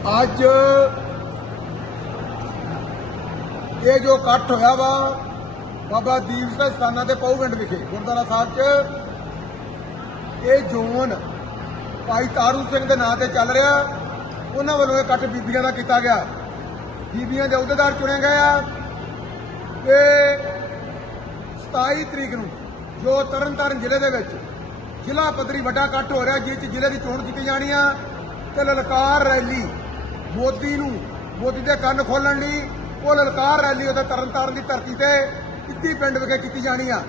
ਅੱਜ ਇਹ ਜੋ ਇਕੱਠ ਹੋਇਆ ਵਾ, ਬਾਬਾ ਦੀਪ ਸਿੰਘ ਸਥਾਨਾਂ ਤੇ ਪਉਗੰਡ ਵਿਖੇ, ਗੁਰਦੁਆਰਾ ਸਾਹਿਬ 'ਚ, ਇਹ ਜ਼ੋਨ ਭਾਈ ਤਾਰੂ ਸਿੰਘ ਦੇ ਨਾਂ ਤੇ ਚੱਲ ਰਿਹਾ। ਉਹਨਾਂ ਵੱਲੋਂ ਇਹ ਇਕੱਠ ਬੀਬੀਆਂ ਦਾ ਕੀਤਾ ਗਿਆ। ਬੀਬੀਆਂ ਦੇ ਅਹੁਦੇਦਾਰ ਚੁਣੇ ਗਏ ਆ। ਤੇ 27 ਤਰੀਕ ਨੂੰ ਜੋ ਤਰਨਤਾਰਨ ਜ਼ਿਲ੍ਹੇ ਦੇ ਵਿੱਚ ਜ਼ਿਲ੍ਹਾ ਪੱਧਰੀ ਵੱਡਾ ਇਕੱਠ ਹੋ ਰਿਹਾ, ਜਿਸ 'ਚ ਜ਼ਿਲ੍ਹੇ ਦੀ ਚੋਣ ਕੀਤੀ ਜਾਣੀ ਆ, ਤੇ ਲਲਕਾਰ ਰੈਲੀ ਮੋਦੀ ਨੂੰ, ਮੋਦੀ ਦੇ ਕੰਨ ਖੋਲਣ ਲਈ ਉਹ ਲਲਕਾਰ ਰੈਲੀ ਉਹਦੇ ਤਰਨਤਾਰਨ ਦੀ ਧਰਤੀ ਤੇ ਇੱਤੀ ਪਿੰਡ ਵਿਖੇ ਕੀਤੀ ਜਾਣੀ ਆ।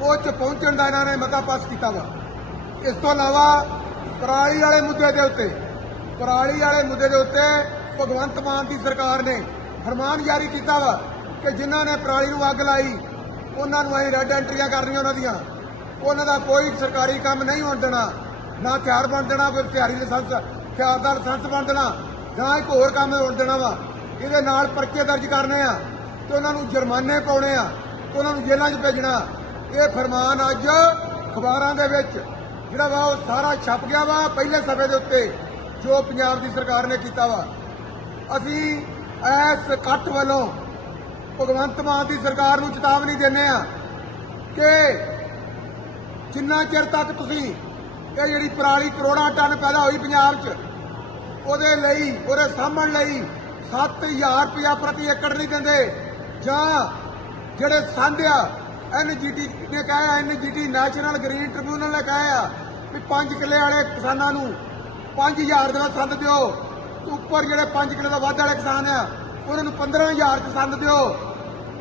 ਉਹ 'ਚ ਪਹੁੰਚਣ ਦਾ ਇਹਨਾਂ ਨੇ ਮਤਾ ਪਾਸ ਕੀਤਾ ਵਾ। ਇਸ ਤੋਂ ਇਲਾਵਾ ਪਰਾਲੀ ਵਾਲੇ ਮੁੱਦੇ ਦੇ ਉੱਤੇ, ਪਰਾਲੀ ਵਾਲੇ ਮੁੱਦੇ ਦੇ ਉੱਤੇ ਭਗਵੰਤ ਮਾਨ ਦੀ ਸਰਕਾਰ ਨੇ ਫਰਮਾਨ ਜਾਰੀ ਕੀਤਾ ਵਾ ਕਿ ਜਿਨ੍ਹਾਂ ਨੇ ਪਰਾਲੀ ਨੂੰ ਅੱਗ ਲਾਈ, ਉਹਨਾਂ ਨੂੰ ਅਸੀਂ ਰੈੱਡ ਐਂਟਰੀਆਂ ਕਰਨੀਆਂ ਉਹਨਾਂ ਦੀਆਂ। ਉਹਨਾਂ ਦਾ ਕੋਈ ਸਰਕਾਰੀ ਕੰਮ ਨਹੀਂ ਹੋਣ ਦੇਣਾ, ਨਾ ਹਥਿਆਰ ਬਣ ਦੇਣਾ ਕੋਈ ਹਥਿਆਰੀ ਲਾਇਸੈਂਸ, ਹਥਿਆਰ ਦਾ ਲਾਇਸੈਂਸ ਬਣ ਦੇਣਾ। ਜਾਂ ਇੱਕ ਹੋਰ ਕੰਮ ਹੋਣ ਦੇਣਾ ਵਾ, ਇਹਦੇ ਨਾਲ ਪਰਚੇ ਦਰਜ ਕਰਨੇ ਆ, ਤੇ ਉਹਨਾਂ ਨੂੰ ਜੁਰਮਾਨੇ ਪਾਉਣੇ ਆ, ਤੇ ਉਹਨਾਂ ਨੂੰ ਜੇਲ੍ਹਾਂ 'ਚ ਭੇਜਣਾ। ਇਹ ਫਰਮਾਨ ਅੱਜ ਅਖਬਾਰਾਂ ਦੇ ਵਿੱਚ, ਜਿਹੜਾ ਵਾ ਉਹ ਸਾਰਾ ਛਪ ਗਿਆ ਵਾ ਪਹਿਲੇ ਸਫੇ ਦੇ ਉੱਤੇ, ਜੋ ਪੰਜਾਬ ਦੀ ਸਰਕਾਰ ਨੇ ਕੀਤਾ ਵਾ। ਅਸੀਂ ਇਸ ਇਕੱਠ ਵੱਲੋਂ ਭਗਵੰਤ ਮਾਨ ਦੀ ਸਰਕਾਰ ਨੂੰ ਚੇਤਾਵਨੀ ਦਿੰਦੇ ਆ ਕਿ ਜਿੰਨਾ ਚਿਰ ਤੱਕ ਤੁਸੀਂ ਇਹ ਜਿਹੜੀ ਪਰਾਲੀ ਕਰੋੜਾਂ ਟਨ ਪੈਦਾ ਹੋਈ ਪੰਜਾਬ 'ਚ ਉਹਦੇ ਲਈ, ਉਹਦੇ ਸਾਂਭਣ ਲਈ 7000 ਰੁਪਇਆ ਪ੍ਰਤੀ ਏਕੜ ਨਹੀਂ ਦਿੰਦੇ। ਜਾਂ ਜਿਹੜੇ ਸੰਧਿਆ ਐਨਜੀਟੀ ਨੇ ਕਿਹਾ ਐਨਜੀਟੀ ਨੈਸ਼ਨਲ ਗ੍ਰੀਨ ਟ੍ਰਿਬਿਊਨਲ ਨੇ ਕਿਹਾ ਆ ਵੀ 5 ਕਿੱਲੇ ਵਾਲੇ ਕਿਸਾਨਾਂ ਨੂੰ 5000 ਦਾ ਸੰਦ ਦਿਓ। ਉੱਪਰ ਜਿਹੜੇ 5 ਕਿੱਲੇ ਦਾ ਵੱਧ ਵਾਲੇ ਕਿਸਾਨ ਆ, ਉਹਨਾਂ ਨੂੰ 15000 ਚ ਸੰਦ ਦਿਓ।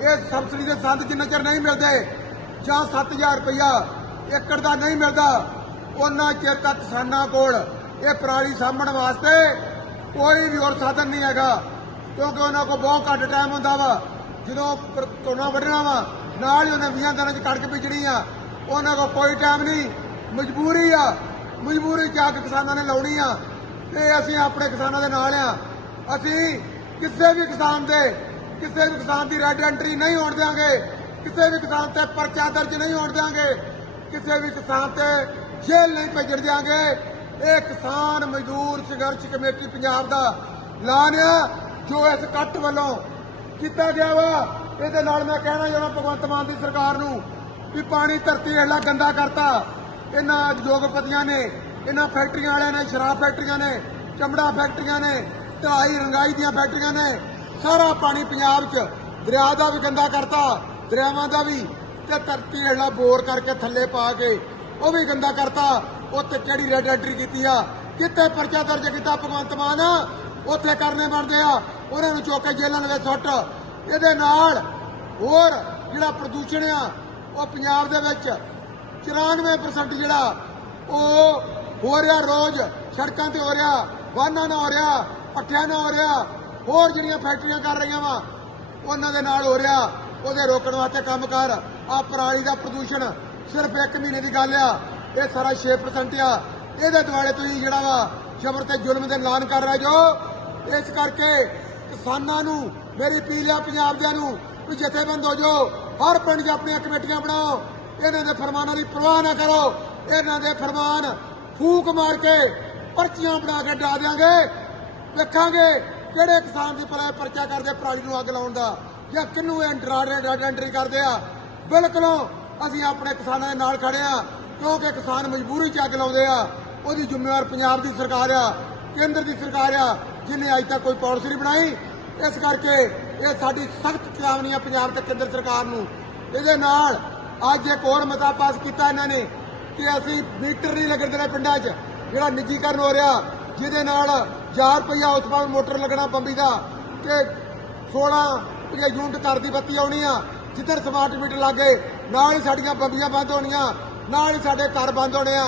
ਇਹ ਸਬਸਿਡੀ ਦੇ ਸੰਦ ਜਿੰਨਾ ਚਿਰ ਨਹੀਂ ਮਿਲਦੇ ਜਾਂ 7000 ਰੁਪਇਆ ਏਕੜ ਦਾ ਨਹੀਂ ਮਿਲਦਾ, ਉਹਨਾਂ ਚਿਰ ਤੱਕ ਕਿਸਾਨਾਂ ਕੋਲ ਇਹ ਪਰਾਲੀ ਸਾਂਭਣ ਵਾਸਤੇ ਕੋਈ ਵੀ ਹੋਰ ਸਾਧਨ ਨਹੀਂ ਹੈਗਾ, ਕਿਉਂਕਿ ਉਹਨਾਂ ਕੋਲ ਬਹੁਤ ਘੱਟ ਟਾਈਮ ਹੁੰਦਾ ਵਾ। ਜਦੋਂ ਪ- ਝੋਨਾ ਵੱਢਣਾ ਵਾ, ਨਾਲ ਹੀ ਉਹਨੇ 20 ਦਿਨਾਂ 'ਚ ਕਣਕ ਬੀਜਣੀ ਆ। ਉਹਨਾਂ ਕੋਲ ਕੋਈ ਟਾਈਮ ਨਹੀਂ। ਮਜਬੂਰੀ ਆ। ਮਜਬੂਰੀ ਜਾ ਕੇ ਕਿਸਾਨਾਂ ਨੇ ਲਾਉਣੀ ਆ। ਤੇ ਅਸੀਂ ਆਪਣੇ ਕਿਸਾਨਾਂ ਦੇ ਨਾਲ ਆ। ਅਸੀਂ ਕਿਸੇ ਵੀ ਕਿਸਾਨ ਦੇ, ਕਿਸੇ ਵੀ ਕਿਸਾਨ ਦੀ ਰੈਡ ਐਂਟਰੀ ਨਹੀਂ ਹੋਣ ਦਿਆਂਗੇ। ਕਿਸੇ ਵੀ ਕਿਸਾਨ ਤੇ ਪਰਚਾ ਦਰਜ ਨਹੀਂ ਹੋਣ ਦਿਆਂਗੇ। ਕਿਸੇ ਵੀ ਕਿਸਾਨ ਤੇ ਜੇਲ੍ਹ ਨਹੀਂ ਭੇਜਣ ਦਿਆਂਗੇ। ਇਹ ਕਿਸਾਨ ਮਜ਼ਦੂਰ ਸੰਘਰਸ਼ ਕਮੇਟੀ ਪੰਜਾਬ ਦਾ ਐਲਾਨ ਆ, ਜੋ ਇਸ ਇਕੱਠ ਵੱਲੋਂ ਕੀਤਾ ਗਿਆ ਵਾ। ਇਹਦੇ ਨਾਲ ਮੈਂ ਕਹਿਣਾ ਚਾਹੁੰਦਾ ਭਗਵੰਤ ਮਾਨ ਦੀ ਸਰਕਾਰ ਨੂੰ ਵੀ ਪਾਣੀ ਧਰਤੀ ਹੇਠਲਾ ਗੰਦਾ ਕਰਤਾ। ਇਹਨਾਂ ਉਦਯੋਗਪਤੀਆਂ ਨੇ, ਇਹਨਾਂ ਫੈਕਟਰੀਆਂ ਵਾਲਿਆਂ ਨੇ, ਸ਼ਰਾਬ ਫੈਕਟਰੀਆਂ ਨੇ, ਚਮੜਾ ਫੈਕਟਰੀਆਂ ਨੇ ਢਾਈ ਰੰਗਾਈ ਦੀਆਂ ਫੈਕਟਰੀਆਂ ਨੇ, ਸਾਰਾ ਪਾਣੀ ਪੰਜਾਬ 'ਚ ਦਰਿਆ ਦਾ ਵੀ ਗੰਦਾ ਕਰਤਾ, ਦਰਿਆਵਾਂ ਦਾ ਵੀ, ਤੇ ਧਰਤੀ ਹੇਠਲਾ ਬੋਰ ਕਰਕੇ ਥੱਲੇ ਪਾ ਕੇ ਉਹ ਵੀ ਗੰਦਾ ਕਰਤਾ। ਉੱਥੇ ਕਿਹੜੀ ਰੈੱਡ ਐਂਟਰੀ ਕੀਤੀ ਆ? ਕਿੱਥੇ ਪਰਚਾ ਦਰਜ ਕੀਤਾ ਭਗਵੰਤ ਮਾਨ? ਉੱਥੇ ਕਰਨੇ ਬਣਦੇ ਆ। ਉਹਨਾਂ ਨੂੰ ਚੁੱਕ ਕੇ ਜੇਲ੍ਹਾਂ ਵਿੱਚ ਸੁੱਟ। ਇਹਦੇ ਨਾਲ ਹੋਰ ਜਿਹੜਾ ਪ੍ਰਦੂਸ਼ਣ ਆ, ਉਹ ਪੰਜਾਬ ਦੇ ਵਿੱਚ 94% ਜਿਹੜਾ, ਉਹ ਹੋ ਰਿਹਾ ਰੋਜ਼। ਸੜਕਾਂ ਤੇ ਹੋ ਰਿਹਾ, ਵਾਹਨਾਂ ਨਾਲ ਹੋ ਰਿਹਾ, ਪੱਠਿਆਂ ਨਾਲ ਹੋ ਰਿਹਾ, ਹੋਰ ਜਿਹੜੀਆਂ ਫੈਕਟਰੀਆਂ ਕਰ ਰਹੀਆਂ ਵਾ, ਉਹਨਾਂ ਦੇ ਨਾਲ ਹੋ ਰਿਹਾ। ਉਹਦੇ ਰੋਕਣ ਵਾਸਤੇ ਕੰਮ ਕਰ। ਆ ਪਰਾਲੀ ਦਾ ਪ੍ਰਦੂਸ਼ਣ ਸਿਰਫ 1 ਮਹੀਨੇ ਦੀ ਗੱਲ ਆ। ਇਹ ਸਾਰਾ 6% ਆ। ਇਹਦੇ ਦੁਆਲੇ ਤੁਸੀਂ ਜਿਹੜਾ ਵਾ ਜ਼ਬਰ ਤੇ ਜ਼ੁਲਮ ਦੇ ਐਲਾਨ ਕਰ ਰਹੇ ਜੋ। ਇਸ ਕਰਕੇ ਕਿਸਾਨਾਂ ਨੂੰ, ਮੇਰੀ ਅਪੀਲ ਆ ਪੰਜਾਬ ਦਿਆਂ ਨੂੰ, ਵੀ ਜਥੇਬੰਦ ਹੋ ਜੋ। ਹਰ ਪਿੰਡ 'ਚ ਆਪਣੀਆਂ ਕਮੇਟੀਆਂ ਬਣਾਓ। ਇਹਨਾਂ ਦੇ ਫਰਮਾਨਾਂ ਦੀ ਪਰਵਾਹ ਨਾ ਕਰੋ। ਇਹਨਾਂ ਦੇ ਫਰਮਾਨ ਫੂਕ ਮਾਰ ਕੇ ਪਰਚੀਆਂ ਬਣਾ ਕੇ ਡਾ ਦਿਆਂਗੇ। ਵੇਖਾਂਗੇ ਕਿਹੜੇ ਕਿਸਾਨ ਦੀ ਭਲਾ ਪਰਚਾ ਕਰਦੇ, ਪਰਾਲੀ ਨੂੰ ਅੱਗ ਲਾਉਣ ਦਾ। ਜਾਂ ਕਿੰਨੂੰ ਐਂਟਰੀ ਕਰਦੇ ਆ। ਬਿਲਕੁਲੋਂ ਅਸੀਂ ਆਪਣੇ ਕਿਸਾਨਾਂ ਦੇ ਨਾਲ ਖੜੇ ਆ। ਕਿਉਂਕਿ ਕਿਸਾਨ ਮਜਬੂਰੀ 'ਚ ਅੱਗ ਲਾਉਂਦੇ ਆ, ਉਹਦੀ ਜ਼ਿੰਮੇਵਾਰ ਪੰਜਾਬ ਦੀ ਸਰਕਾਰ ਆ, ਕੇਂਦਰ ਦੀ ਸਰਕਾਰ ਆ ਜਿਹਨੇ ਅੱਜ ਤੱਕ ਕੋਈ ਪਾਲਿਸੀ ਨਹੀਂ ਬਣਾਈ। ਇਸ ਕਰਕੇ ਇਹ ਸਾਡੀ ਸਖਤ ਚੇਤਾਵਨੀ ਆ ਪੰਜਾਬ ਤੇ ਕੇਂਦਰ ਸਰਕਾਰ ਨੂੰ। ਇਹਦੇ ਨਾਲ ਅੱਜ ਇੱਕ ਹੋਰ ਮਤਾ ਪਾਸ ਕੀਤਾ ਇਹਨਾਂ ਨੇ ਕਿ ਅਸੀਂ ਮੀਟਰ ਨਹੀਂ ਲੱਗਣ ਦੇਣਾ ਪਿੰਡਾਂ 'ਚ, ਜਿਹੜਾ ਨਿੱਜੀਕਰਨ ਹੋ ਰਿਹਾ, ਜਿਹਦੇ ਨਾਲ 1000 ਰੁਪਇਆ ਉਸ ਪਾਰ ਮੋਟਰ ਲੱਗਣਾ ਬੰਬੀ ਦਾ, ਕਿ 16 ਰੁਪਏ ਯੂਨਿਟ ਘਰ ਦੀ ਬੱਤੀ ਆਉਣੀ ਆ, ਜਿੱਧਰ ਸਮਾਰਟ ਮੀਟਰ ਲੱਗੇ ਨਾਲ ਹੀ ਸਾਡੀਆਂ ਬੰਬੀਆਂ ਬੰਦ ਹੋਣੀਆਂ। ਨਾਲ ਹੀ ਸਾਡੇ ਘਰ ਬੰਦ ਹੋਣੇ ਆ।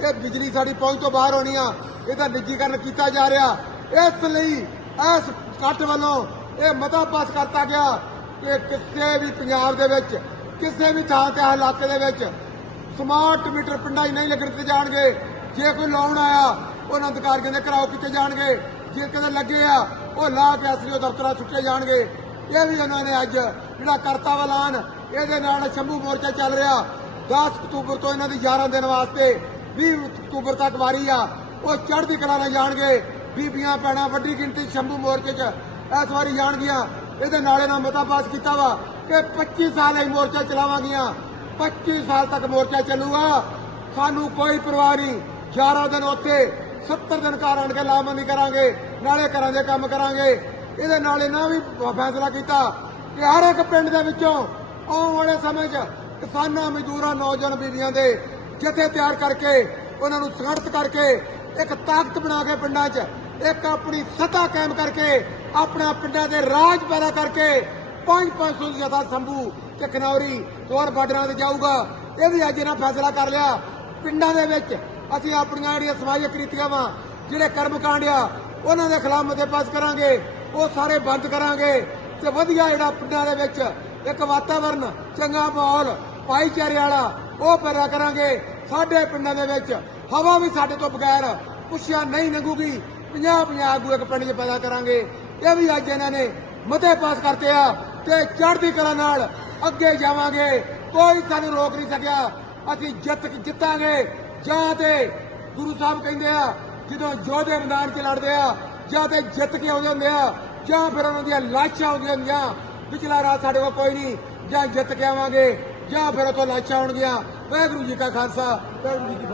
ਇਹ ਬਿਜਲੀ ਸਾਡੀ ਪਹੁੰਚ ਤੋਂ ਬਾਹਰ ਹੋਣੀ ਆ। ਇਹਦਾ ਨਿੱਜੀਕਰਨ ਕੀਤਾ ਜਾ ਰਿਹਾ। ਇਸ ਲਈ ਇਸ ਇਕੱਠ ਵੱਲੋਂ ਇਹ ਮਤਾ ਪਾਸ ਕਰਤਾ ਗਿਆ ਕਿ ਕਿਸੇ ਵੀ ਪੰਜਾਬ ਦੇ ਵਿੱਚ, ਕਿਸੇ ਵੀ ਥਾਂ ਤੇ ਇਲਾਕੇ ਦੇ ਵਿੱਚ ਸਮਾਰਟ ਮੀਟਰ ਪਿੰਡਾਂ 'ਚ ਨਹੀਂ ਲੱਗਣ ਦਿੱਤੇ ਜਾਣਗੇ। ਜੇ ਕੋਈ ਲਾਉਣ ਆਇਆ, ਉਹਨਾਂ ਅਧਿਕਾਰੀਆਂ ਦੇ ਘਰਾਓ ਕੀਤੇ ਜਾਣਗੇ। ਜੇ ਕਿਤੇ ਲੱਗੇ ਆ, ਉਹ ਲਾ ਕੇ ਅਸਲੀ ਦਫ਼ਤਰਾਂ ਸੁੱਟੇ ਜਾਣਗੇ। ਇਹ ਵੀ ਉਹਨਾਂ ਨੇ ਅੱਜ ਜਿਹੜਾ ਕਰਤਾ ਵਾ ਇਹਦੇ ਨਾਲ ਸ਼ੰਭੂ ਮੋਰਚਾ ਚੱਲ ਰਿਹਾ। 10 ਅਕਤੂਬਰ ਤੋਂ ਇਹਨਾਂ ਦੀ 11 ਦਿਨ ਵਾਸਤੇ 20 ਅਕਤੂਬਰ ਤੱਕ ਵਾਰੀ ਆ, ਉਹ ਚੜ੍ਹਦੀ ਕਲਾ ਨਾਲ ਜਾਣਗੇ। ਬੀਬੀਆਂ, ਭੈਣਾਂ, ਵੱਡੀ ਗਿਣਤੀ ਸ਼ੰਭੂ ਮੋਰਚੇ 'ਚ ਇਸ ਵਾਰੀ ਜਾਣਗੀਆਂ। ਇਹਦੇ ਨਾਲੇ ਨਾਲ ਮਤਾ ਪਾਸ ਕੀਤਾ ਵਾ ਕਿ 25 ਸਾਲ ਇਹ ਮੋਰਚਾ ਚਲਾਵਾਂਗੀਆਂ। 25 ਸਾਲ ਤੱਕ ਮੋਰਚਾ ਚੱਲੂਗਾ। ਸਾਨੂੰ ਕੋਈ ਪਰਵਾਹ ਨਹੀਂ। 11 ਦਿਨ ਉੱਥੇ 70 ਦਿਨ ਘਰ ਆਣ ਕੇ ਲਾਮਬੰਦੀ ਕਰਾਂਗੇ, ਨਾਲੇ ਘਰਾਂ ਦੇ ਕੰਮ ਕਰਾਂਗੇ। ਇਹਦੇ ਨਾਲ ਇਹਨਾਂ ਵੀ ਫੈਸਲਾ ਕੀਤਾ ਕਿ ਹਰ ਇੱਕ ਪਿੰਡ ਦੇ ਵਿੱਚੋਂ ਆਉਣ ਵਾਲੇ ਸਮੇਂ 'ਚ ਕਿਸਾਨਾਂ, ਮਜ਼ਦੂਰਾਂ, ਨੌਜਵਾਨ ਬੀਬੀਆਂ ਦੇ ਜਥੇ ਤਿਆਰ ਕਰਕੇ ਉਹਨਾਂ ਨੂੰ ਸੰਗਠਿਤ ਕਰਕੇ ਇੱਕ ਤਾਕਤ ਬਣਾ ਕੇ ਪਿੰਡਾਂ 'ਚ ਇੱਕ ਆਪਣੀ ਸੱਤਾ ਕਾਇਮ ਕਰਕੇ ਆਪਣਾ ਪਿੰਡਾਂ ਦੇ ਰਾਜ ਪੈਦਾ ਕਰਕੇ 5-500 ਜਥਾ ਸੰਭੂ ਤੇ ਖਨੌਰੀ ਦੋਰ ਬਾਰਡਰਾਂ ਤੇ ਜਾਊਗਾ। ਇਹ ਵੀ ਅੱਜ ਇਹਨਾਂ ਫੈਸਲਾ ਕਰ ਲਿਆ। ਪਿੰਡਾਂ ਦੇ ਵਿੱਚ ਅਸੀਂ ਆਪਣੀਆਂ ਜਿਹੜੀਆਂ ਸਮਾਜਿਕ ਰੀਤੀਆਂ ਵਾ, ਜਿਹੜੇ ਕਰਮ ਕਾਂਡ ਆ, ਉਹਨਾਂ ਦੇ ਖਿਲਾਫ ਮਤੇ ਪਾਸ ਕਰਾਂਗੇ। ਉਹ ਸਾਰੇ ਬੰਦ ਕਰਾਂਗੇ ਤੇ ਵਧੀਆ ਜਿਹੜਾ ਪਿੰਡਾਂ ਦੇ ਵਿੱਚ ਇੱਕ ਵਾਤਾਵਰਨ ਚੰਗਾ ਮਾਹੌਲ, ਭਾਈਚਾਰੇ ਵਾਲਾ, ਉਹ ਪੈਦਾ ਕਰਾਂਗੇ। ਸਾਡੇ ਪਿੰਡਾਂ ਦੇ ਵਿੱਚ ਹਵਾ ਵੀ ਸਾਡੇ ਤੋਂ ਬਗੈਰ ਪੁੱਛਿਆ ਨਹੀਂ ਲੰਘੂਗੀ। 50 50 ਆਗੂ ਇੱਕ ਪਿੰਡ 'ਚ ਪੈਦਾ ਕਰਾਂਗੇ। ਇਹ ਵੀ ਅੱਜ ਇਹਨਾਂ ਨੇ ਮਤੇ ਪਾਸ ਕਰਤੇ ਆ ਤੇ ਚੜ੍ਹਦੀ ਕਲਾ ਨਾਲ ਅੱਗੇ ਜਾਵਾਂਗੇ। ਕੋਈ ਸਾਨੂੰ ਰੋਕ ਨਹੀਂ ਸਕਿਆ। ਅਸੀਂ ਜਿੱਤ ਜਿੱਤਾਂਗੇ। ਜਾਂ ਤੇ ਗੁਰੂ ਸਾਹਿਬ ਕਹਿੰਦੇ ਆ, ਜਦੋਂ ਯੋਧੇ ਮੈਦਾਨ 'ਚ ਲੜਦੇ ਆ, ਜਾਂ ਤੇ ਜਿੱਤ ਕੇ ਆਉਂਦੇ ਹੁੰਦੇ ਆ, ਜਾਂ ਫਿਰ ਉਹਨਾਂ ਦੀਆਂ ਲਾਸ਼ਾਂ ਆਉਂਦੀਆਂ ਹੁੰਦੀਆਂ ਪਿਛਲਾ ਰਾਤ ਸਾਡੇ ਕੋਲ ਕੋਈ ਨਹੀਂ। ਜਾਂ ਜਿੱਤ ਕੇ ਆਵਾਂਗੇ, ਜਾਂ ਫਿਰ ਉੱਥੋਂ ਲਾਸ਼ਾਂ ਆਉਣਗੀਆਂ ਵਾਹਿਗੁਰੂ ਜੀ ਕਾ ਖਾਲਸਾ, ਵਾਹਿਗੁਰੂ ਜੀ ਕੀ